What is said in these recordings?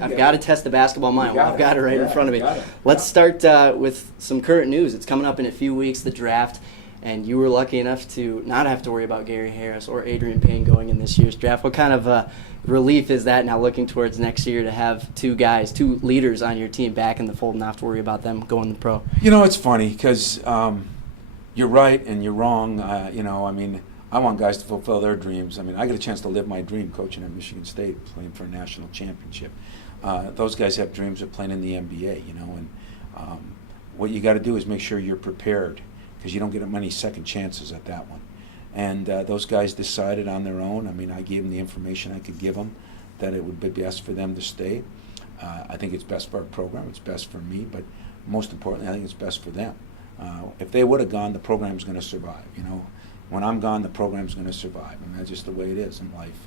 I've got to test the basketball mind. Well, I've got it right in front of me. Let's start with some current news. It's coming up in a few weeks, the draft, and you were lucky enough to not have to worry about Gary Harris or Adrian Payne going in this year's draft. What kind of relief is that now, looking towards next year, to have two leaders on your team back in the fold and not have to worry about them going to pro? It's funny because you're right and you're wrong. I want guys to fulfill their dreams. I got a chance to live my dream coaching at Michigan State, playing for a national championship. Those guys have dreams of playing in the NBA, and what you got to do is make sure you're prepared, because you don't get many second chances at that one. And those guys decided on their own. I gave them the information I could give them, that it would be best for them to stay. I think it's best for our program. It's best for me, but most importantly, I think it's best for them. If they would have gone, the program's going to survive. When I'm gone, the program's going to survive. That's just the way it is in life.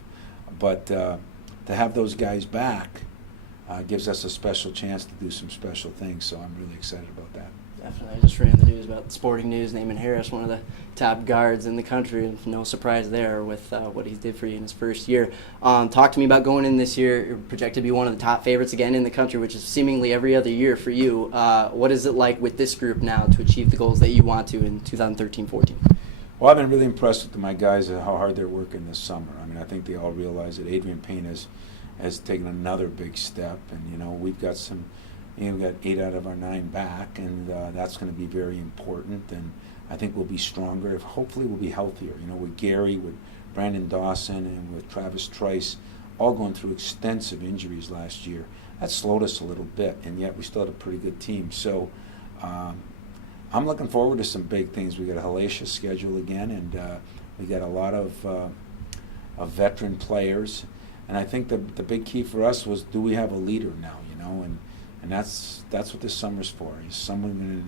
But to have those guys back gives us a special chance to do some special things. So I'm really excited about that. Definitely. I just ran the news about Sporting News naming Harris one of the top guards in the country. No surprise there with what he did for you in his first year. Talk to me about going in this year. You're projected to be one of the top favorites again in the country, which is seemingly every other year for you. What is it like with this group now to achieve the goals that you want to in 2013-14? Well, I've been really impressed with my guys and how hard they're working this summer. I think they all realize that Adrian Payne has taken another big step, and we've got some. We've got 8 out of our 9 back, and that's going to be very important. And I think we'll be stronger. Hopefully, we'll be healthier. With Gary, with Brandon Dawson, and with Travis Trice, all going through extensive injuries last year. That slowed us a little bit, and yet we still had a pretty good team. So I'm looking forward to some big things. We got a hellacious schedule again, and we got a lot of veteran players. And I think the big key for us was, do we have a leader now? And that's what this summer's for. Is someone going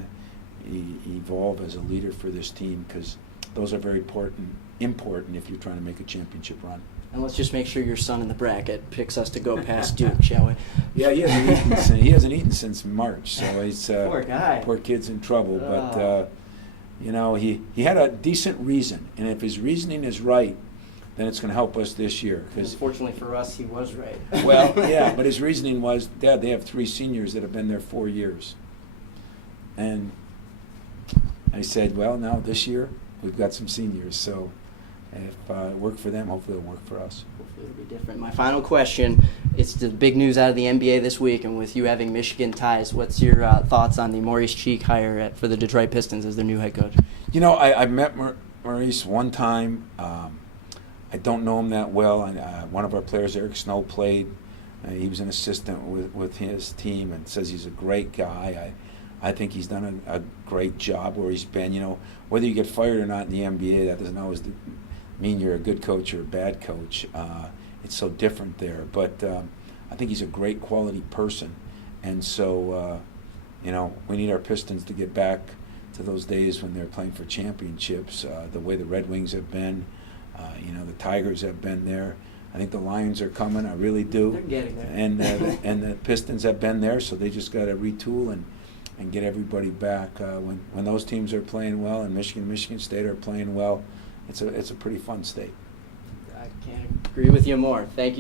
to evolve as a leader for this team? Because those are very important if you're trying to make a championship run. And let's just make sure your son in the bracket picks us to go past Duke, shall we? Yeah, he hasn't eaten since March, so he's poor guy. Poor kid's in trouble. But he had a decent reason, and if his reasoning is right, then it's going to help us this year. Fortunately for us, he was right. Well, yeah, but his reasoning was, Dad, they have 3 seniors that have been there 4 years. And I said, well, now this year we've got some seniors, so if it worked for them, hopefully it'll work for us. Hopefully it'll be different. My final question, it's the big news out of the NBA this week, and with you having Michigan ties, what's your thoughts on the Maurice Cheek hire for the Detroit Pistons as their new head coach? I met Maurice one time. I don't know him that well. One of our players, Eric Snow, played. He was an assistant with his team, and says he's a great guy. I think he's done a great job where he's been. Whether you get fired or not in the NBA, that doesn't always mean you're a good coach or a bad coach. It's so different there. But I think he's a great quality person. And so, we need our Pistons to get back to those days when they're playing for championships, the way the Red Wings have been. The Tigers have been there. I think the Lions are coming. I really do. They're getting there. And the Pistons have been there, so they just got to retool and get everybody back. When those teams are playing well, and Michigan State are playing well, it's a pretty fun state. I can't agree with you more. Thank you.